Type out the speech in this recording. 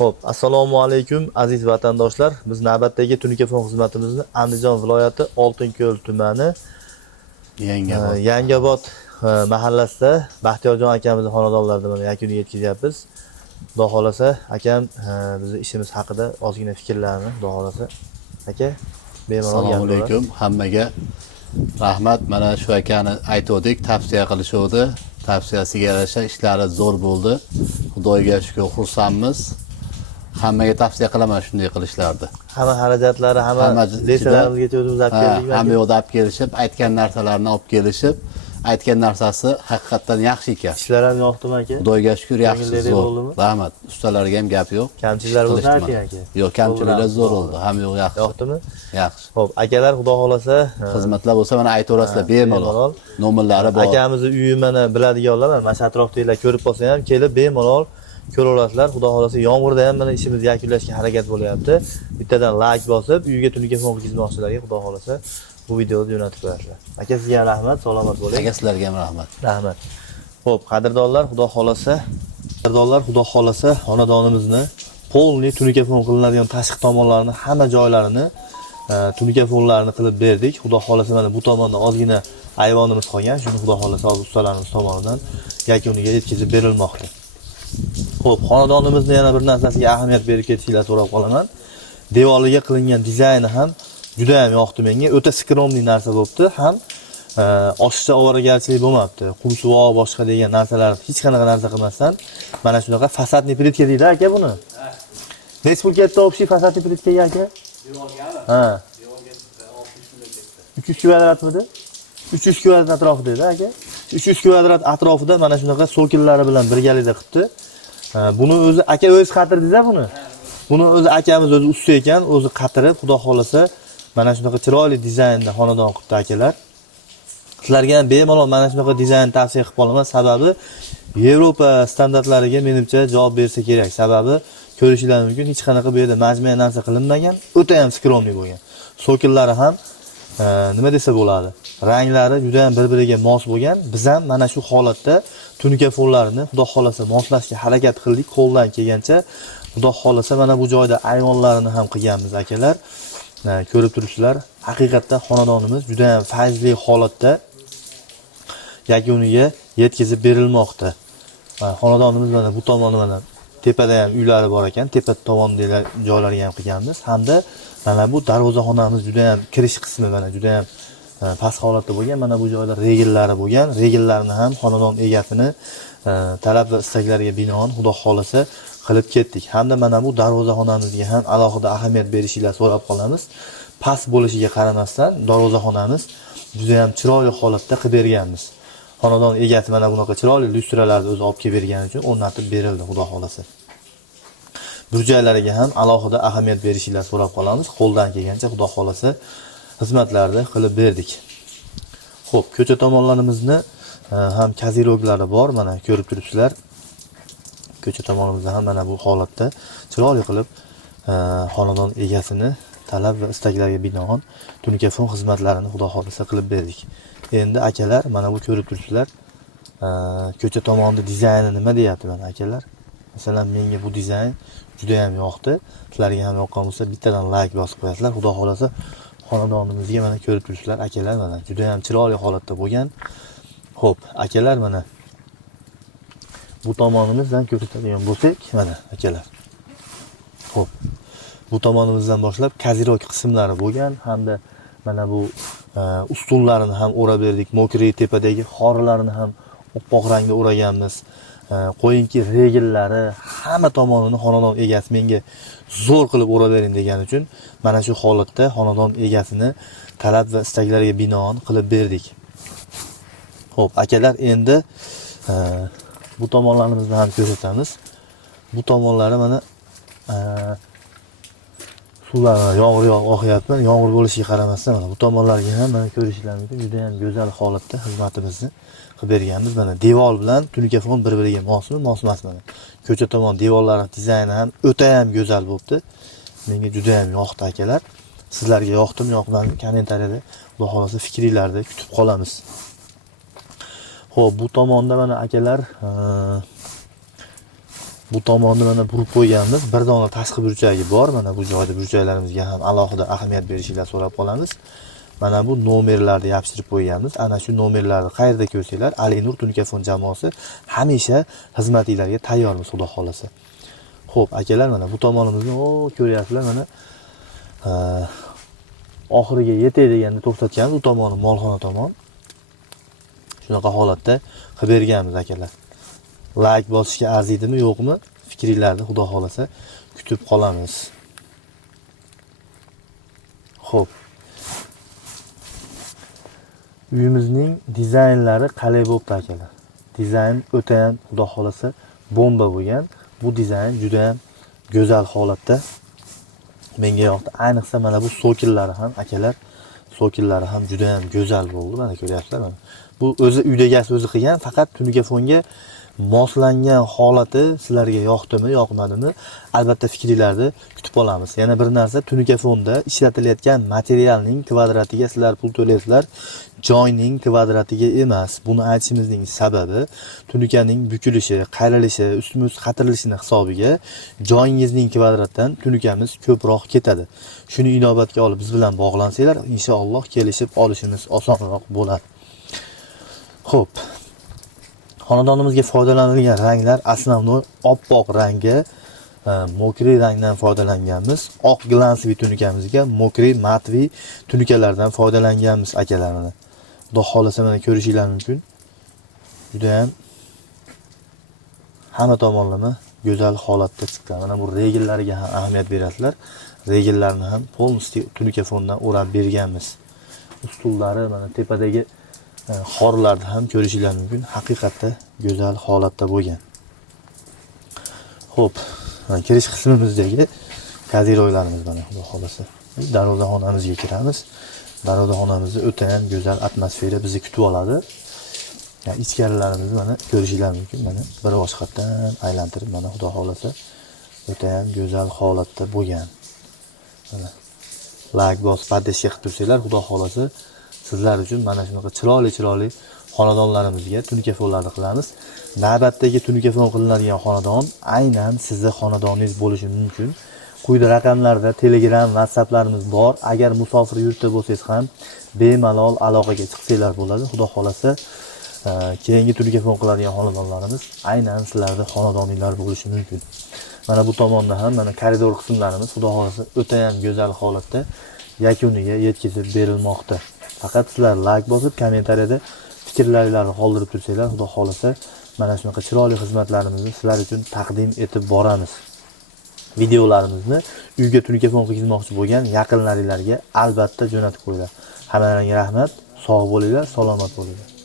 Xo'p, assalomu alaykum aziz vatandoshlar. Biz navbatdagi tunikafon xizmatimizni Andijon viloyati Oltinko'l tumani Yangobod mahallasida Baxtiyorjon akamizning xonadonlarida mana yakuniga yetkazyapmiz. Xudo xolasa akam bizning ishimiz haqida ozgina fikrlarini xudo xolasa aka bemalol Assalomu alaykum hammaga rahmat. Mana shu akani aytdik, tavsiya qilishuvdi. Tavsiyasiga yarasha ishlari zo'r bo'ldi. Xudoga shukr, xursandmiz. Hammaga tavsiya qilaman shunday qilishlarni. Hamma xarajatlari, hamma desalarimizgacha o'zimiz olib keldik. Hamma yo'lda olib kelishib, aytgan narsalarini olib kelishib, aytgan narsasi haqiqatan yaxshi ekan. Ishlar ham yoqdimi aka? Xudoga shukr, yaxshi zo'r. Rahmat. Ustalarga ham gap yo'q. Kamchiliklar bo'lsa aka? Yo'q, kamchiliklar zo'r bo'ldi. Hamma yo'q yaxshi. Yoqdimi? Yaxshi. Xo'p, akalar xudo xolasa xizmatlar bo'lsa mana aytaverasizlar bemalol. Nomerlari bor. Akamizning uyi mana biladiganlar mana shu atrofdagilar ko'rib qolsa ham kelib bemalol ko'raverasizlar. Xudo xolasa yomg'irda ham mana ishimizni yakunlashga harakat bo'lyapti. Bittadan like bosib, uyga tunikafon qilmoqchilarga xudo xolasa bu videoni jo'natib qo'yasizlar. Aka sizga ham rahmat, salomat bo'ling. Aka sizlarga ham rahmat. Rahmat. Xo'p, qadrdonlar, xudo xolasa xonadonimizni polniy tunikafon qilinadigan tashqi tomonlarini, hamma joylarini tunikafonlarni qilib berdik. Xudo xolasa mana bu tomonda ozgina ayvonimiz qolgan. Shuni xudo xolasa ustalarimiz tomonidan yakuniga yetkazib berilmoqda. Xo'p, xonadonimizning yana bir narsasiga ahamiyat berib ketishinglarni so'rab qolaman. Devoriga qilingan dizayni ham juda ham yoqdi menga. O'ta skromli narsa bo'libdi, ham oshiqcha ovoragarchilik bo'lmabdi. Qumsuvoq boshqa degan narsalar hech qanaqa narsa qilmasdan mana shunaqa fasadniy plitka deydi aka buni. Nech pul ketdi общий fasadniy plitkaga aka? Ha. 300 kvadratmidi? 300 kvadrat atrofida edi aka. 300 kvadrat atrofida mana shunaqa sokillari bilan birgalikda qilibdi. Buni o'zi aka o'zi qatirdi-da buni. Buni o'zi akamiz o'zi usta ekan, o'zi qatirib, xudo xolasa mana shunaqa chiroyli dizaynda xonadon qilibdi akalar. Sizlarga ham bemalol mana shunaqa dizayn tavsiya qilib qolaman, sababi Yevropa standartlariga menimcha javob bersa kerak. Sababi ko'rishinglar mumkin, hech qanaqa bu yerda majmua narsa qilinmagan, o'ta ham skromli bo'lgan. Sokillari ham nima desa bo'ladi? Ranglari juda ham bir-biriga mos bo'lgan. Biz ham mana shu holatda tunikafonlarni xudo xolasa moslashga harakat qildik qo'ldan kelgancha. Xudo xolasa mana bu joyda ayvonlarini ham qilganmiz akalar. Ko'rib turibsizlar, haqiqatdan xonadonimiz juda ham fayzli holatda yakuniga yetkazib berilmoqda. Xonadonimiz mana bu tomoni mana tepada ham uylari bor ekan, tepa tomondagi joylarga ham qilganmiz. Hamda mana bu darvozaxonamiz juda ham kirish qismi mana juda ham past holatda bo'lgan. Mana bu joyda regillari bo'lgan. Regillarni ham xonadon egasini talab va istaklariga binoan xudo xolasa qilib ketdik. Hamda mana bu darvozaxonamizga ham alohida ahamiyat berishinglarni so'rab qolamiz. Past bo'lishiga qaramasdan darvozaxonamiz juda ham chiroyli holatda qilib berganmiz. Xonadon egasi mana bunaqa chiroyli lyustralarni o'zi olib kelib bergani uchun o'rnatib berildi xudo xolasa. Burjaklariga ham alohida ahamiyat berishinglarni so'rab qolamiz. Qo'ldan kelgancha xudo xolasa xizmatlarni qilib berdik. Xo'p, ko'cha tomonlarimizni ham kaziroglari bor, mana ko'rib turibsizlar. Ko'cha tomonimizda ham mana bu holatda chiroyli qilib xonadon egasini talab va istaklariga binoan tunikafon xizmatlarini xudo xolasa qilib berdik. Endi akalar mana bu ko'rib turibsizlar. Ko'cha tomonida dizayni nima deyapti mana akalar? Masalan, menga bu dizayn juda ham yoqdi. Sizlarga ham yoqqan bo'lsa bittadan like bosib qo'yasizlar. Xudo xolasa xonadonimizga mana ko'rib turibsizlar akalar, mana juda ham chiroyli holatda bo'lgan. Xo'p, akalar mana bu tomonimizdan ko'rsatadigan bo'lsak, mana akalar. Xo'p. Bu tomonimizdan boshlab kazirok qismlari bo'lgan, hamda mana bu ustunlarini ham o'rab berdik. Mokriy tepadagi xorlarini ham oppoq rangda o'raganmiz. Qo'yinki regillari hamma tomonini xonadon egasi menga zo'r qilib o'rab bering degani uchun mana shu holatda xonadon egasini talab va istaklariga binoan qilib berdik. Xo'p, akalar endi bu tomonlarimizni ham ko'rsatamiz. Bu tomonlari mana suvlar yomg'ir oqyapti. Yomg'ir bo'lishiga qaramasdan mana bu tomonlarga ham mana ko'rishinglar mumkin. Juda ham go'zal holatda xizmatimizni qilib berganmiz. Mana devor bilan tunikafon bir-biriga mosmi, mos emas mana. Ko'cha tomon devorlari dizayni ham o'ta ham go'zal bo'libdi. Menga juda ham yoqdi akalar. Sizlarga yoqdimi, yoqmadimi? Kommentariyada xudo xolasa fikringlarni kutib qolamiz. Xo'p, bu tomonda mana akalar Bu tomonni mana burib qo'yganmiz. Bir dona tashqi burchagi bor. Mana bu joyda burchaklarimizga ham alohida ahamiyat berishinglar so'rab qolamiz. Mana bu nomerlarni yopishtirib qo'yganmiz. Ana shu nomerlarni qayerda ko'rsanglar, Alinur Tunikafon jamoasi hamisha xizmatingizlarga tayyormiz, xudo xolasa. Xo'p, akalar, mana bu tomonimizni ko'ryapsizlar, mana oxiriga yetay deganda to'xtatganmiz. Bu tomoni molxona tomon. Shunaqa holatda qilib berganmiz, akalar. Like bosishga arziydimi, yo'qmi? Fikringlarni xudo xolasa kutib qolamiz. Xo'p. Uyimizning dizaynlari qalay bo'pti, akalar? Dizayn o'ta ham xudo xolasa bomba bo'lgan. Bu dizayn juda ham go'zal holatda. Menga yoqdi. Ayniqsa mana bu sokillari ham, akalar, sokillari ham juda ham go'zal bo'ldi. Mana ko'ryapsizlar, mana. Bu o'zi uydagasi o'zi qilgan, faqat Tunikafonga moslangan holati sizlarga yoqdimi, yoqmadimi? Albatta fikringlarni kutib olamiz. Yana bir narsa, Tunikafonda ishlatilayotgan materialning kvadratiga sizlar pul to'laysizlar, joyning kvadratiga emas. Buni aytishimizning sababi tunikaning bukilishi, qayrilishi, ustma-ust qatirilishining hisobiga joyingizning kvadratdan tunikamiz ko'proq ketadi. Shuni inobatga olib biz bilan bog'lansanglar, inshaalloh kelishib olishimiz osonroq bo'ladi. Xo'p. Xonadonimizga foydalanilgan ranglar asosiy oppoq rangga, mokriy rangdan foydalanganmiz. Oq glansli tunikamizga mokriy matviy tunikalardan foydalanganmiz, akalarimiz. Xudo xolasa mana ko'rishingiz mumkin. Juda ham hamma tomonlama go'zal holatda chiqqan. Mana bu regellariga ham ahamiyat berasizlar. Regellarni ham полностью Tunikafondan o'rab berganmiz. Ustullari mana tepadagi xorlarni ham ko'rishingiz mumkin. Haqiqatda go'zal holatda bo'lgan. Xo'p, kirish qismimizdagi kaziroylarimiz mana xudo xolasa. Darvozaxonamizga kiramiz. Darvozaxonamizni o'ta ham go'zal atmosfera bizni kutib oladi. Yani ichkarilarimizni mana ko'rishingiz mumkin. Mana bir boshqatdan aylantirib mana xudo xolasa o'ta ham go'zal holatda bo'lgan. Mana like bosib podeshga qilib tursanglar, xudo xolasa sizlar uchun mana shunaqa chiroyli xonadonlarimizga tunikafonlarni qilamiz. Navbatdagi tunikafon qilinadigan xonadon aynan sizning xonadoningiz bo'lishi mumkin. Quyida raqamlarda Telegram, WhatsApplarimiz bor. Agar musofir yurtda bo'lsangiz ham bemalol aloqaga chiqsanglar bo'ladi. Xudo xolasa keyingi tunikafon qiladigan xonadonlarimiz aynan sizlarning xonadoninglar bo'lishi mumkin. Mana bu tomonda ham mana koridor qismlarimiz xudo xolasa o'ta ham go'zal holatda yakuniga yetkazib berilmoqda. Faqat sizlar like bosib, kommentariyada fikrlaringizni qoldirib tursanglar, xudo xolasa mana shunaqa chiroyli xizmatlarimizni sizlar uchun taqdim etib boramiz. Videolarimizni uyga tunikafon qilmoqchi bo'lgan yaqinlaringizga albatta jo'natib qo'yinglar. Hammalarga rahmat, sog' bo'linglar, salomat bo'linglar.